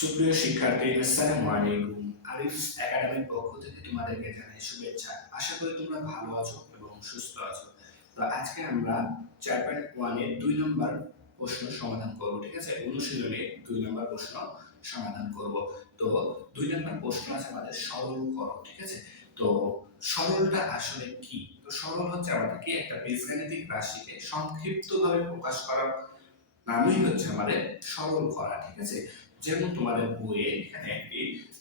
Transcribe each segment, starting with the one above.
সুপ্রিয় শিক্ষার্থী, আসসালামু আলাইকুম। আরিফস একাডেমির পক্ষ থেকে তোমাদেরকে জানাই শুভেচ্ছা। আশা করি তোমরা ভালো আছো এবং সুস্থ আছো। তো আজকে আমরা চ্যাপ্টার 1 এর 2 নম্বর প্রশ্ন সমাধান করব। ঠিক আছে? অনুশীলনের 2 নম্বর প্রশ্ন সমাধান করব। তো 2 নম্বর প্রশ্ন আছে আমাদের সরল করো। ঠিক আছে? তো সরলটা আসলে কি? তো সরল হচ্ছে আমাদেরকে একটা বীজগাণিতিক রাশিকে সংক্ষিপ্তভাবে প্রকাশ করার নামই হচ্ছে আমাদের সরল করা। ঠিক আছে? যেমন তোমাদের বইয়ে এখানে একটি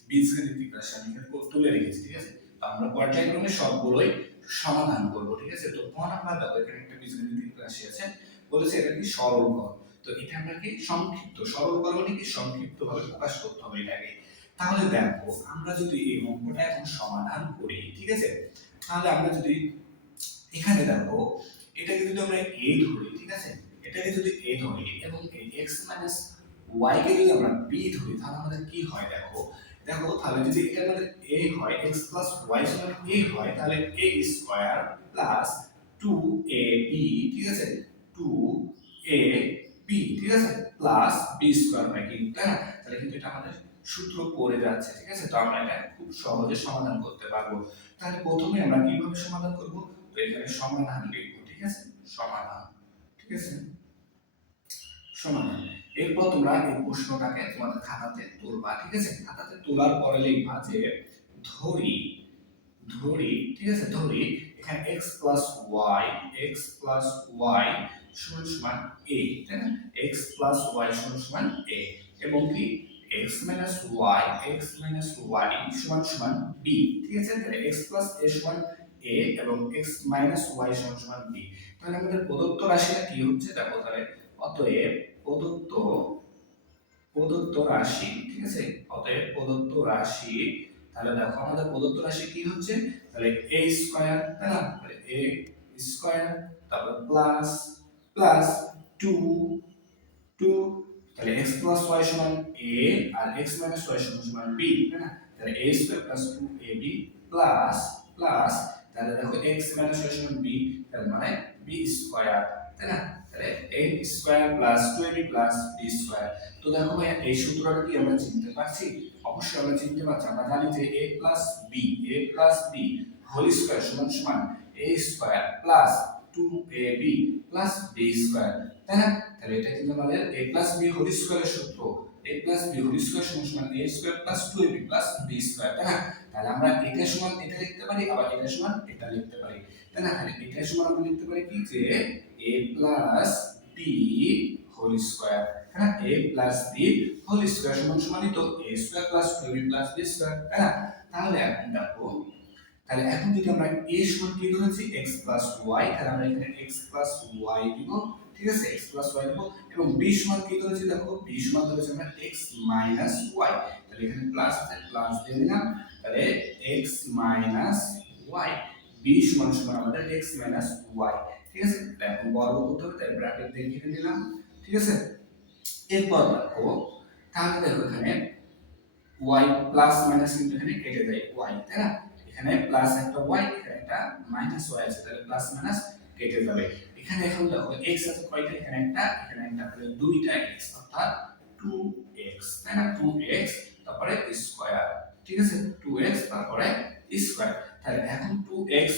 বীজগাণিতিক রাশি আমি এখানে তুলে রেখেছি। ঠিক আছে? তো আমরা পর্যায়ক্রমে সবগুলোই সমাধান করব। ঠিক আছে? তো কোন আমরা দেখো এখানে একটা বীজগাণিতিক রাশি আছে, বলেছে এটা কি সরল কর। তো এটা আমরা কি সংক্ষিপ্ত সরল কর মানে কি সংক্ষিপ্ত ভাবে প্রকাশ করতে হবে এটাকে। তাহলে দেখো আমরা যদি এই অঙ্কটা এখন সমাধান করি, ঠিক আছে? তাহলে আমরা যদি এখানে দেখো এটাকে যদি আমরা a ধরি, ঠিক আছে? এটাকে যদি a ধরি এবং এই x y কে যদি আমরা b ধরি তাহলে আমাদের কি হয় দেখো। দেখো তাহলে যদি এটা আমাদের a হয় x y সমান a হয় তাহলে a স্কয়ার 2ab, ঠিক আছে? 2ab, ঠিক আছে? b স্কয়ার হয় কিন্তু, তাই না? তাহলে কিন্তু এটা আমাদের সূত্র পড়ে যাচ্ছে। ঠিক আছে? তো আমরা এটা খুব সহজে সমাধান করতে পারবো। তাহলে প্রথমে আমরা কিভাবে সমাধান করব? তো এখানে সমাধান লিখব। ঠিক আছে? সমাধান। ঠিক আছে? সমাধান। এরপর তোমরা এই প্রশ্নটাকে তোমাদের খাতাতে তুলবা। ঠিক আছে? খাতাতে তোলার পরে লিখবা যে ধরি ধরি, ঠিক আছে? ধরি এখানে x y সমান সমান a, তাই না? x y সমান সমান a এবং কি x y সমান সমান b, ঠিক আছে? তাহলে x a সমান a এবং x y সমান সমান b। তাহলে আমাদের প্রদত্ত রাশিটা কি হচ্ছে দেখো। তাহলে অতএব প্রদত্ত প্রদত্ত রাশি, ঠিক আছে? অতএব প্রদত্ত রাশি, তাহলে দেখো আমাদের প্রদত্ত রাশি কি হচ্ছে, তাহলে a স্কয়ার, তাই না? তাহলে a স্কয়ার তারপর প্লাস প্লাস 2 2, তাহলে x y সমান a আর x y সমান সমান b, তাই না? তাহলে a square plus 2ab plus plus তাহলে দেখো x y সমান b, তার মানে b স্কয়ার, তাই না? তাহলে a square plus 2ab plus b square. তো দেখো ভাই এই সূত্রটা কি আমরা চিনতে পারছি? অবশ্যই আমরা চিনতে পারছি। আমরা জানি যে a plus b whole square সমান সমান a square plus 2ab plus b square, তাই না? তাহলে এটা কিন্তু আমাদের a প্লাস b হোল স্কয়ারের সূত্র। a plus b whole square সমান সমান a square plus 2ab plus b square, তাই না? তাহলে আমরা এটা সমান এটা লিখতে পারি, আবার এটা সমান এটা লিখতে পারি, তাই না? তাহলে এটা সমান আমরা লিখতে পারি কি যে a plus b whole square, তাই না? a plus b whole square সমান সমানই তো a square plus 2ab plus b square, তাই না? তাহলে এখন দেখো, তাহলে এখন যদি আমরা a সমান কি ধরেছি x y, তাহলে আমরা এখানে x y দিব, ঠিক আছে? x y দিব এবং b সমান কি ধরেছি দেখো, b সমান ধরেছি আমরা x y, তাহলে এখানে প্লাস আছে প্লাস দিয়ে দিলাম, তাহলে x y, b সমান সমান আমাদের x y, ঠিক আছে? এখন বর্গ করতে হবে তাই ব্র্যাকেট দিয়ে লিখে দিলাম, ঠিক আছে? এরপর দেখো, তাহলে দেখো এখানে y প্লাস মাইনাস কিন্তু এখানে কেটে যায় y, তাই না? এখানে প্লাস একটা y, এখানে একটা মাইনাস y আছে, তাহলে প্লাস মাইনাস কেটে যাবে। এখানে এখন দেখো x আছে কয়টা, এখানে একটা তাহলে দুইটা x অর্থাৎ 2x, তাই না? 2x তারপরে স্কয়ার, ঠিক আছে? 2x তারপরে স্কয়ার। তাহলে এখন 2x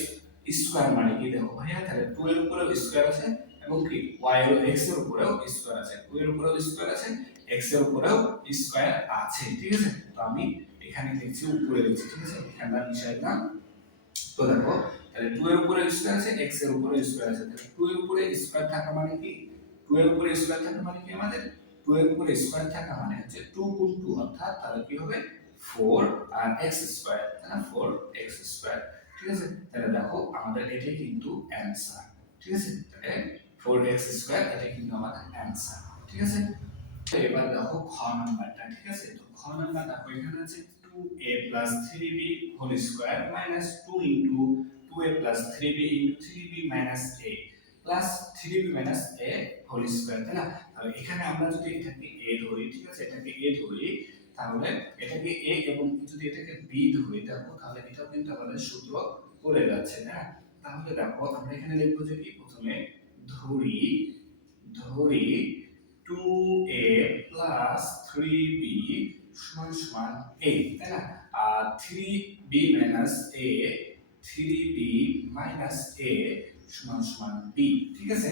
স্কয়ার মানে কি দেখো ভাইয়া, তাহলে 2 এর উপরেও স্কয়ার আছে এবং কি y এর x এর উপরেও স্কয়ার আছে, 2 এর উপরেও স্কয়ার আছে, x এর উপরেও স্কয়ার আছে, ঠিক আছে? তো আমি এখানে লিখছি উপরে লিখছি, ঠিক আছে? এখানে মিশাইলাম। তো দেখো তাহলে 2 এর উপরে স্কয়ার আছে, x এর উপরে স্কয়ার আছে, তাহলে 2 এর উপরে স্কয়ার থাকা মানে কি, 2 এর উপরে স্কয়ার থাকা মানে কি আমাদের 2 এর উপরে স্কয়ার থাকা মানে হচ্ছে 2 গুণ 2 অর্থাৎ তাহলে কি হবে 4 আর x স্কয়ার, তাই না? 4x স্কয়ার, ঠিক আছে? তাহলে দেখো আমাদের এটাই কিন্তু অ্যানসার, ঠিক আছে? তাহলে 4x স্কয়ার এটাই কিন্তু আমাদের অ্যানসার, ঠিক আছে? এবার দেখো খ নাম্বারটা, ঠিক আছে? তো খ নাম্বার দেখো এখানে আছে 2a 3b whole square minus 2 into 2a 3b into 3b minus a plus 3b minus a whole square, তাই না? তাহলে এখানে আমরা যদি এটাকে a ধরি, ঠিক আছে? এটাকে a ধরি, তাহলে এটাকে a এবং যদি এটাকে b ধরি দেখো, তাহলে এটাও কিন্তু আমাদের সূত্র পড়ে যাচ্ছে, তাই না? তাহলে দেখো আমরা এখানে লিখবো যে কি, প্রথমে ধরি ধরি 2a plus 3b সমান সমান a, তাই না? আর 3b minus a, 3b minus a সমান সমান b, ঠিক আছে?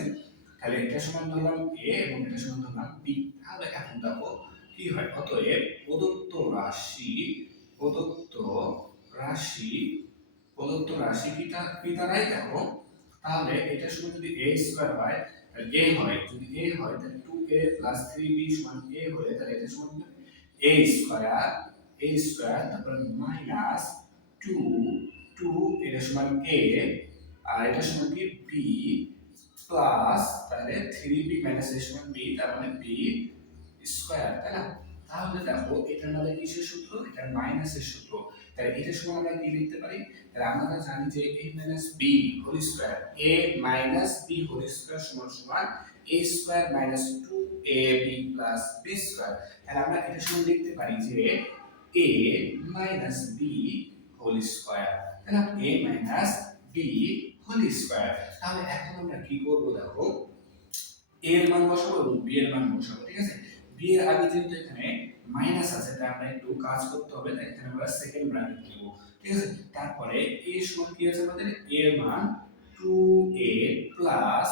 তাহলে এটা সমান ধরলাম a এবং এটা সমান ধরলাম b। তাহলে এখন দেখো কি হয়, অতএব প্রদত্ত রাশি প্রদত্ত রাশি প্রদত্ত রাশি কি দাঁড়ায় দেখো, তাহলে এটা সমান যদি a স্কয়ার হয়, তাহলে a হয়, যদি a হয় তাহলে 2a 3b সমান a হলে তাহলে এটা সমান a স্কয়ার, তারপর মাইনাস 2 এটা সমান a, আর এটা সমান কি b প্লাস, তাহলে 3b মাইনাস a সমান b, তার মানে b স্কয়ার, তাই না? তাহলে দেখো এটার মধ্যে কিসের সূত্র, এটা মাইনাসের সূত্র, তাহলে এটা সমান আমরা কি লিখতে পারি, তাহলে আমরা জানি যে a minus b whole square, a minus b whole square সমান সমান a square minus 2ab plus b square. তাহলে আমরা এটা সমান লিখতে পারি যে a minus b whole square, তাই না? a minus b whole square. তাহলে এখন আমরা কি করব দেখো, a এর মান বসাবো এবং b এর মান বসাবো, ঠিক আছে? b এর আগে যেহেতু এখানে মাইনাস আছে, তাই আমরা একটু কাজ করতে হবে, তাই এখানে আমরা সেকেন্ড ব্র্যাকেট নিব, ঠিক আছে? তারপরে a সমান কি আছে আমাদের, a এর মান 2a প্লাস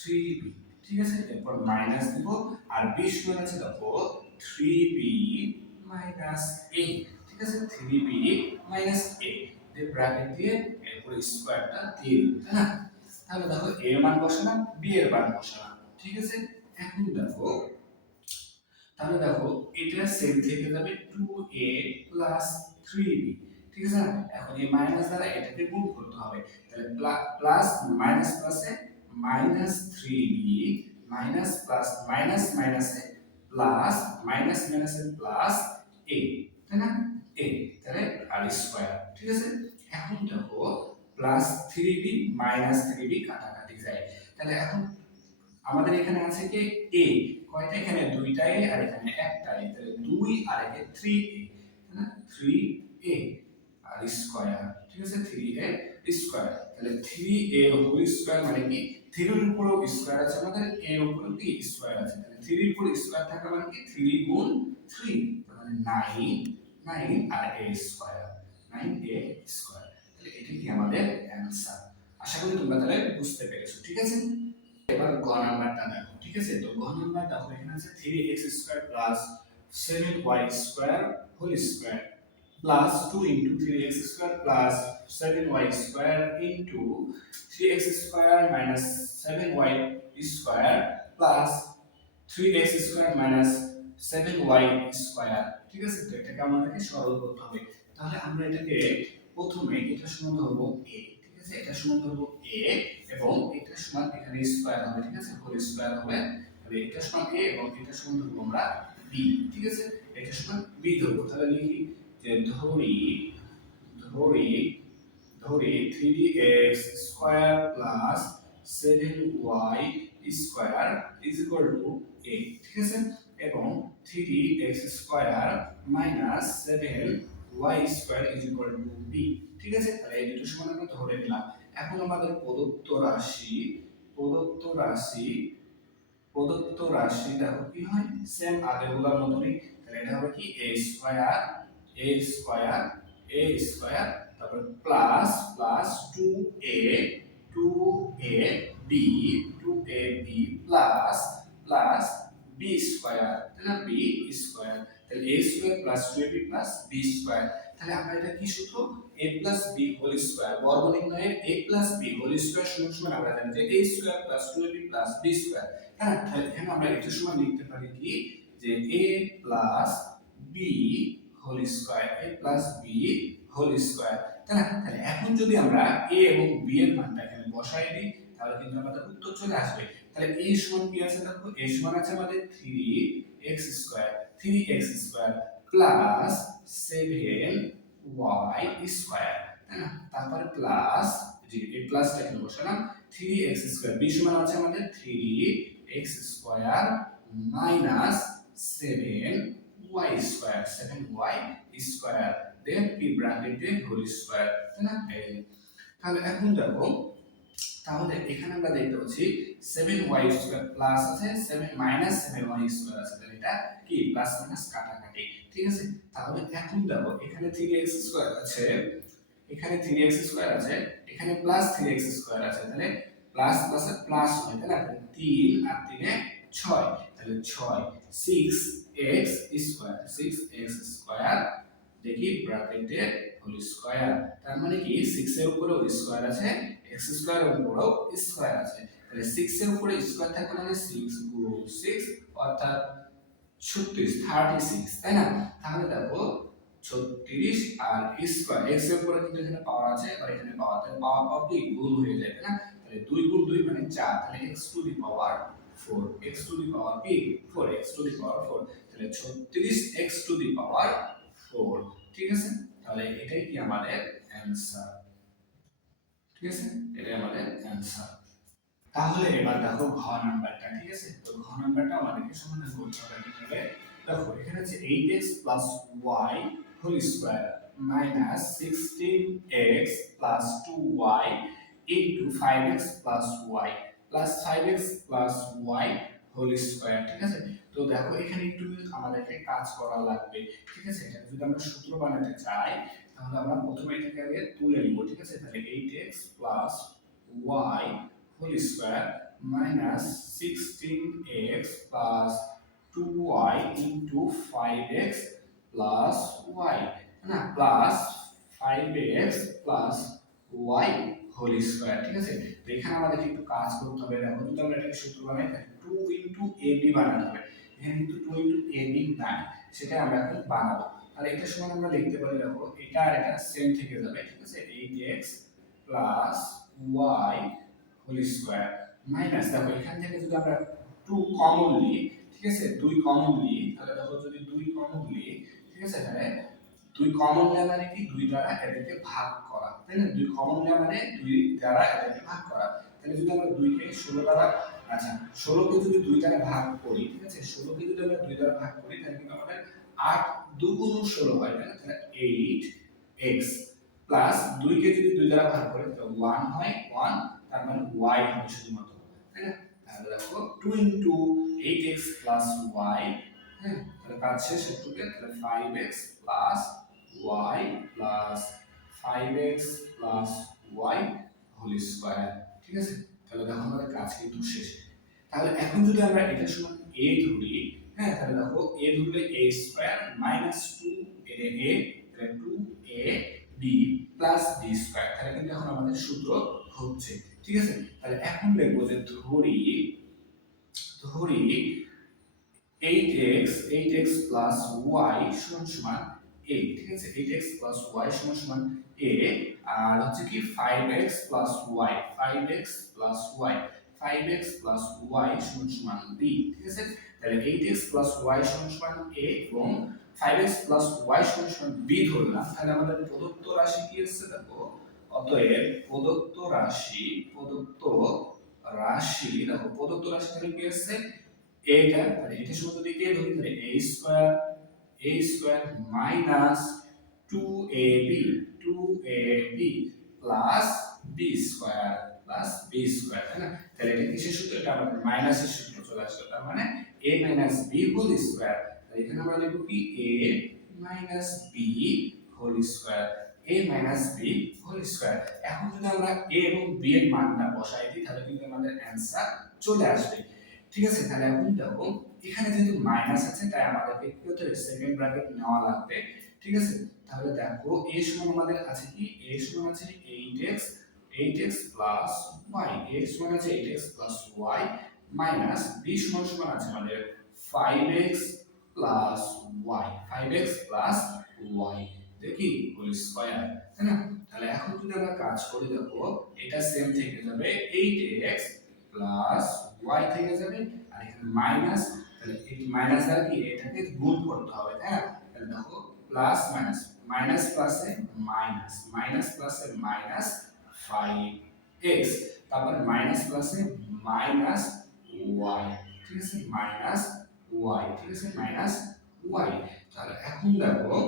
3b, ঠিক আছে? এরপর মাইনাস দিব, আর b সমান আছে দেখো 3b মাইনাস a, ঠিক আছে? 3b মাইনাস a দিয়ে ব্র্যাকেট দিয়ে এরপর স্কয়ারটা দিয়ে দিব, তাই না? তাহলে দেখো a এর মান বসালাম, b এর মান বসালাম, ঠিক আছে? এখন দেখো, তাহলে দেখো এটা সেম থেকে যাবে 2a প্লাস 3b, ঠিক আছে না? এখন এই মাইনাস দ্বারা এটাকে গুণ করতে হবে, তাহলে প্লাস মাইনাস প্লাসে minus 3b minus plus minus মাইনাসে প্লাস মাইনাস মাইনাসে প্লাস a, তাই না? a, তাহলে আর স্কয়ার, ঠিক আছে? এখন দেখো প্লাস 3b মাইনাস 3b কাটাকাটি যায়, তাহলে এখন আমাদের এখানে আছে কি a, কয়টা এখানে দুইটা a আর এখানে একটা a, তাহলে 2 আর একে 3a, তাই না? 3a আর স্কয়ার, ঠিক আছে? 3a স্কয়ার, তাহলে 3a হোল স্কয়ার মানে কি 3 এর উপরেও স্কয়ার আছে আমাদের, a এর উপরেও কি স্কয়ার আছে, তাহলে 3 এর উপরে স্কয়ার থাকা মানে কি 3 গুণ 3, তাহলে 9 আর a স্কয়ার, 9a স্কয়ার। তাহলে এটা কি আমাদের অ্যানসার। আশা করি তোমরা তাহলে বুঝতে পেরেছো, ঠিক আছে? এবার গ নাম্বারটা দেখো, ঠিক আছে? তো গ নাম্বার দেখো এখানে আছে 3x square plus 7y square whole square plus 2 into 3x square plus 7y square into 3x square minus 7y square plus 3x square minus 7y square, ঠিক আছে? তো এটাকে আমাদেরকে সরল করতে হবে, তাহলে আমরা এটাকে প্রথমে এটা সমান ধরবো a, ঠিক আছে? এটা সমান ধরবো a এবং এটা সমান এখানে স্কয়ার হবে, ঠিক আছে? হোল স্কয়ার হবে, তাহলে এটা সমান a এবং এটা সমান ধরবো আমরা b, ঠিক আছে? এটা সমান b ধরবো, তাহলে লিখি যে ধরি ধরি ধরি 3x square plus 7y square is equal to a, ঠিক আছে? এবং 3x square minus 7y square is equal to b, ঠিক আছে? তাহলে এই দুটো সমান আমরা ধরে নিলাম। এখন আমাদের প্রদত্ত রাশি দেখো কি হয়, সেম আগেরগুলোর মতই, তাহলে এটা হবে কি a স্কয়ার তারপর plus plus 2ab plus plus b square, তাই না? b স্কয়ার, তাহলে a square plus 2ab plus b square. তাহলে আমরা এটা কি সূত্র, a plus b whole square, বর্গ নির্ণয়ের a plus b whole square সমান আমরা জানি যে a square plus 2ab plus b square, হ্যাঁ? তাহলে এখানে আমরা এটা সমান লিখতে পারি কি যে a plus b whole square, a plus b whole square, তাই না? তাহলে এখন যদি আমরা a এবং b এর মানটা এখানে বসাই দিই, তাহলে কিন্তু আমাদের উত্তর চলে আসবে। তাহলে a সমান কি আছে দেখো, a সমান আছে আমাদের 3x square plus 7y square, তাই না? তারপরে প্লাস, যে a প্লাসটা এখানে বসালাম, 3x স্কয়ার, b সমান আছে আমাদের 3x square minus 7y square দেন কি ব্র্যাকেট দিয়ে হোল স্কয়ার, তাই না? তাহলে এখন দেখো, তাহলে এখানে আমরা দেখতে পাচ্ছি 7y স্কয়ার প্লাস আছে 7 মাইনাস 7y স্কয়ার আছে, তাহলে এটা কি প্লাস মাইনাস কাটাকাটি, ঠিক আছে। তাহলে এখন দেখো এখানে 3x স্কয়ার আছে, এখানে 3x স্কয়ার আছে, এখানে প্লাস 3x স্কয়ার আছে, তাহলে প্লাস প্লাসে প্লাস হয়, তাই না? 3 আর 3 এ 6, তাহলে 6 6x স্কয়ার, 6x স্কয়ার দেখি ব্র্যাকেটে হোল স্কয়ার, তার মানে কি 6 এর উপরেও স্কয়ার আছে, x স্কয়ার এর উপরেও স্কয়ার আছে, তাহলে 6 এর উপরে স্কয়ার থাকে মানে 6 গুণ 6 অর্থাৎ 36, তাই না? তাহলে দেখো 36 আর স্কয়ার, x এর উপরে কিন্তু এখানে পাওয়ার আছে আর এখানে পাওয়ার, তাহলে পাওয়ার পাওয়ার কি গুণ হয়ে যায়, তাই না? তাহলে 2 গুণ 2 মানে 4, তাহলে x to the power 4, x to the power কি 4, x টু দি পাওয়ার 4, তাহলে 36 x টু দি পাওয়ার 4, ঠিক আছে। তাহলে এটাই কি আমাদের অ্যানসার, ঠিক আছে, এটাই আমাদের অ্যানসার। তাহলে এবার দেখো ঘ নাম্বারটা, ঠিক আছে। তো ঘ নাম্বারটা আমাদেরকে সমাধান করতে হবে কিভাবে। দেখো এখানে আছে 8x y whole square minus 16x 2y into 5x y plus 5x y whole square, ঠিক আছে। তো দেখো এখানে একটু আমাদেরকে কাজ করা লাগবে, ঠিক আছে। এটা যদি আমরা সূত্র বানাতে চাই তাহলে আমরা প্রথমে এটাকে আগে তুলে নিব, ঠিক আছে। তাহলে 8x y whole square minus 16x plus 2y into 5x plus y না plus 5x plus y whole square, ঠিক আছে। তো এখানে আমাদের একটু কাজ করতে হবে। দেখো যদি আমরা এটাকে সূত্র বানাই তাহলে 2 into ab বানাতে হবে, এখানে কিন্তু 2 into ab নাই, সেটা আমরা এখন বানাবো। তাহলে এটা সমান আমরা লিখতে পারি, দেখো এটা আর এটা সেম থেকে যাবে, ঠিক আছে। 8x plus y whole square minus, দেখো এখান থেকে যদি আমরা 2 কমন নিই, ঠিক আছে, 2 কমন নিই, তাহলে দেখো যদি 2 কমন নিই, ঠিক আছে, তাহলে 2 কমন নেওয়া মানে কি 2 দ্বারা এটাকে ভাগ করা, তাই না? 2 কমন নেওয়া মানে 2 দ্বারা এটাকে ভাগ করা, তাহলে যদি আমরা 2 কে 16 দ্বারা, আচ্ছা 16 কে যদি 2 দ্বারা ভাগ করি, ঠিক আছে, 16 কে যদি আমরা 2 দ্বারা ভাগ করি তাহলে কিন্তু আমাদের 8 দুগুণ 16 হয়, তাই না? তাহলে 8x প্লাস 2 কে যদি 2 দ্বারা ভাগ করি তাহলে 1 হয় 1, তার মানে y হবে শুধুমাত্র, তাই না? তাহলে দেখো 2 into 8x plus y, হ্যাঁ, তাহলে কাজ শেষ একটুকে, তাহলে 5x plus y plus 5x plus y whole square, ঠিক আছে। তাহলে দেখো আমাদের কাজ কিন্তু শেষ। তাহলে এখন যদি আমরা এটা সমান a ধরি, হ্যাঁ, তাহলে দেখো a ধরলে a স্কয়ার মাইনাস 2 এর a, তাহলে 2a b plus b square, তাহলে কিন্তু এখন আমাদের সূত্র হচ্ছে, ঠিক আছে। তাহলে এখন লিখবো যে ধরি ধরি 8x plus y সমান সমান a, ঠিক আছে। 8x plus y সমান সমান a, আর হচ্ছে কি 5x plus y 5x plus y 5x plus y সমান সমান b, ঠিক আছে। তাহলে 8x plus y সমান সমান a এবং 5x plus y সমান সমান b ধরলাম, তাহলে আমাদের প্রদত্ত রাশি কি হচ্ছে দেখো। অতএব প্রদত্ত রাশি দেখো প্রদত্ত রাশি তাহলে কি হচ্ছে এটা, তাহলে এটা সমান যদি কে ধরি তাহলে a square minus 2ab plus b square, তাই না? তাহলে এটা কিসের সূত্র, এটা আমাদের মাইনাসের সূত্র চলে আসলো, তার মানে a minus b whole square, তাহলে এখানে আমরা লিখব কি a minus b whole square, a minus b whole square. এখন যদি আমরা a এবং b এর মানটা বসাই দিই তাহলে কিন্তু আমাদের অ্যানসার চলে আসবে, ঠিক আছে। তাহলে এখন দেখো এখানে যেহেতু মাইনাস আছে তাই আমাদেরকে কি হতে হবে, সেকেন্ড ব্র্যাকেট নেওয়া লাগবে, ঠিক আছে। তাহলে দেখো a সমান আমাদের আছে কি, a সমান আছে 8x প্লাস y, a সমান আছে 8x plus y minus b সমান আছে আমাদের 5x plus y, 5x plus y দেখি হোল স্কয়ার, তাই না? তাহলে এখন যদি আমরা কাজ করি দেখো এটা সেম থেকে যাবে 8x প্লাস y থেকে যাবে, আর এখানে মাইনাস, তাহলে এই মাইনাস দ্বারা কি এটাকে গুণ করতে হবে, তাই না? তাহলে দেখো প্লাস মাইনাস, মাইনাস প্লাসে মাইনাস, মাইনাস প্লাসে মাইনাস 5x, তারপর মাইনাস প্লাসে মাইনাস y, ঠিক আছে, মাইনাস y, ঠিক আছে, মাইনাস y। তাহলে এখন দেখো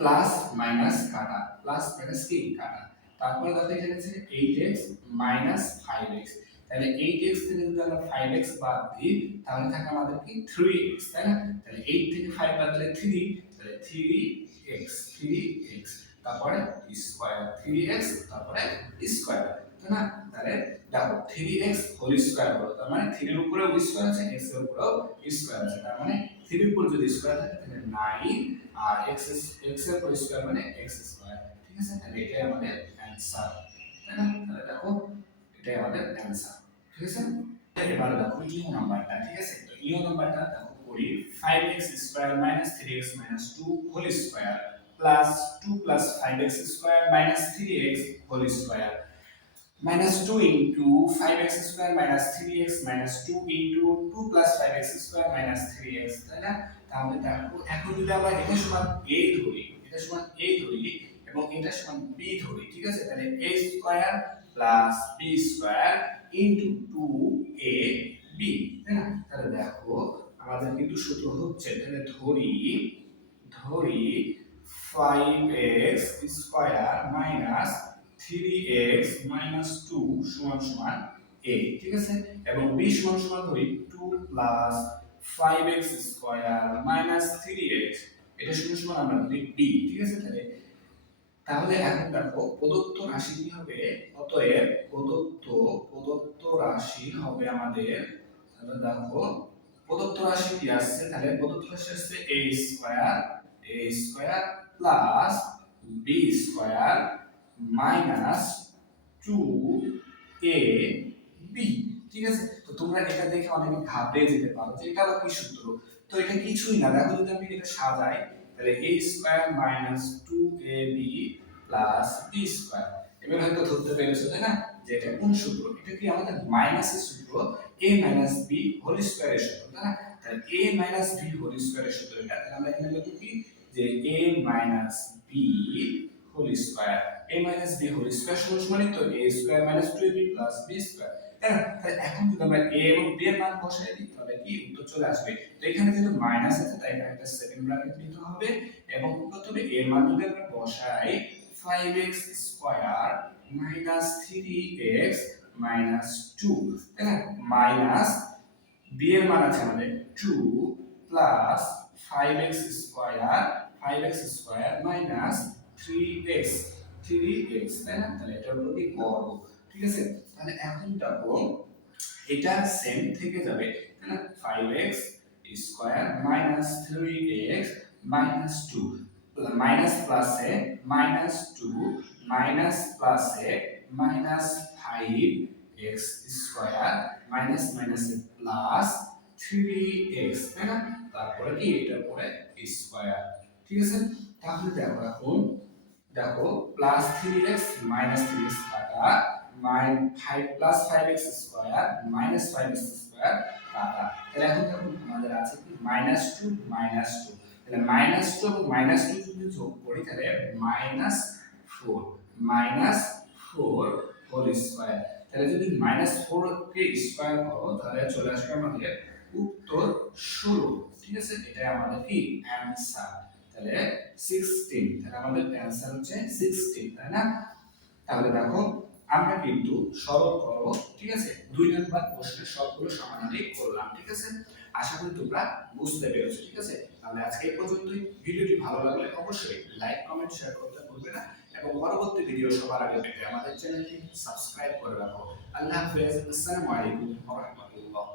প্লাস মাইনাস কাটা, প্লাস মাইনাস কি কাটা, তারপর দেখো এখানে আছে 8x মাইনাস 5x, তাহলে 8x থেকে যদি আমরা 5x বাদ দিই তাহলে থাকে আমাদের কি 3x, তাই না? তাহলে 8 থেকে 5 বাদ দিলে 3, তাহলে 3x তারপরে স্কয়ার 3x তারপরে স্কয়ার, তাই না? তাহলে দেখো 3x হোল স্কয়ার হলো, তার মানে 3 এর উপরেও স্কয়ার আছে, x এর উপরেও স্কয়ার আছে, তার মানে 3 এর উপর যদি স্কয়ার থাকে তাহলে 9 আর x এর উপর স্কয়ার মানে x স্কয়ার, ঠিক আছে? তাহলে এটাই আমাদের অ্যানসার, তাই না? তাহলে দেখো এটাই আমাদের অ্যানসার, ঠিক আছে? এবার দেখো ইউ নাম্বারটা, ঠিক আছে? তো ইউ নাম্বারটা দেখো করি 5x square 3x 2 whole square plus 2 plus 5x square 3x whole square minus 2 into 5x square minus 3x minus 2 into 2 plus 5x square minus 3x, তাই না? তাহলে দেখো এখন যদি আমরা এটা সমান a ধরি, এটা সমান a ধরি এবং এটা সমান b ধরি, ঠিক আছে? তাহলে a square plus b square into 2ab, তাই না? তাহলে দেখো আমাদের কিন্তু সূত্র হচ্ছে, তাহলে ধরি 5x square minus 3x minus 2 সমান সমান a, ঠিক আছে? এবং b সমান সমান ধরি 2 plus 5x square minus 3x, এটা সমান সমান আমরা ধরি b, ঠিক আছে? তাহলে এখন দেখো প্রদত্ত রাশি কি হবে, অতএব প্রদত্ত রাশি হবে আমাদের, তাহলে দেখো প্রদত্ত রাশি কি আসছে, তাহলে প্রদত্ত রাশি আসছে a square plus b square minus 2ab, ঠিক আছে? তো তোমরা এটা দেখে অনেকে ঘাবড়ে যেতে পারো যে এটা আবার কি সূত্র। তো এটা কিছুই না, দেখো যদি আমি এটা সাজাই তাহলে a square minus 2ab plus b square, এবার হয়তো ধরতে পেরেছো, তাই না? যে এটা কোন সূত্র, এটা কি আমাদের মাইনাসের সূত্র, a মাইনাস b হোল স্কয়ারের সূত্র, তাই না? তাহলে a মাইনাস b হোল স্কয়ারের সূত্র এটা, তাহলে আমরা এখানে লিখব কি যে a minus b whole square, a minus b whole square সমান তো a square minus 2ab plus b square, তাই না? তাহলে এখন যদি আমরা a এবং b এর মান বসাই দিই তাহলে কি উত্তর চলে আসবে। তো এখানে যেহেতু মাইনাস আছে তাই এখানে একটা সেকেন্ড ব্র্যাকেট নিতে হবে এবং প্রথমে a এর মান যদি আমরা বসাই 5x square minus 3x minus 2, তাই না? মাইনাস b এর মান আছে আমাদের 2 plus 5x square minus 3x, তাই না? তাহলে এটার উপর কি বর্গ, ঠিক আছে? তাহলে এখন দেখো এটা সেম থেকে যাবে, তাই না? 5x square minus 3x minus 2 minus প্লাসে মাইনাস 2 মাইনাস প্লাসে মাইনাস 5x স্কয়ার মাইনাস মাইনাসে প্লাস 3x, তাই না? তারপরে কি এটার পরে স্কয়ার, ঠিক আছে? তাহলে দেখো এখন দেখো প্লাস 3x মাইনাস 3x কাটা 5 plus 5x square minus 5x square কাটা, তাহলে এখন দেখো আমাদের আছে কি মাইনাস 2 তাহলে মাইনাস 2 এবং মাইনাস 2 যদি যোগ করি তাহলে মাইনাস 4 হোল স্কয়ার, তাহলে যদি মাইনাস 4 কে স্কয়ার করো তাহলে চলে আসবে আমাদের উত্তর 16, ঠিক আছে? এটা আমাদের কি অ্যানসার, তাহলে 16, তাহলে আমাদের অ্যানসার হচ্ছে 16, তাই না? তাহলে দেখো আমরা কিন্তু সরল করো, ঠিক আছে? 2 নাম্বার প্রশ্নের সবগুলো সমাধানই করলাম, ঠিক আছে? আশা করি তোমরা বুঝতে পেরেছো, ঠিক আছে? তাহলে আজকে এই পর্যন্তই। ভিডিওটি ভালো লাগলে অবশ্যই লাইক কমেন্ট শেয়ার করতে ভুলবে না এবং পরবর্তী ভিডিও সবার আগে পেতে আমাদের চ্যানেলটি সাবস্ক্রাইব করে রাখো। আল্লাহ হাফেজ, আসসালামু আলাইকুম ওয়া রাহমাতুল্লাহ।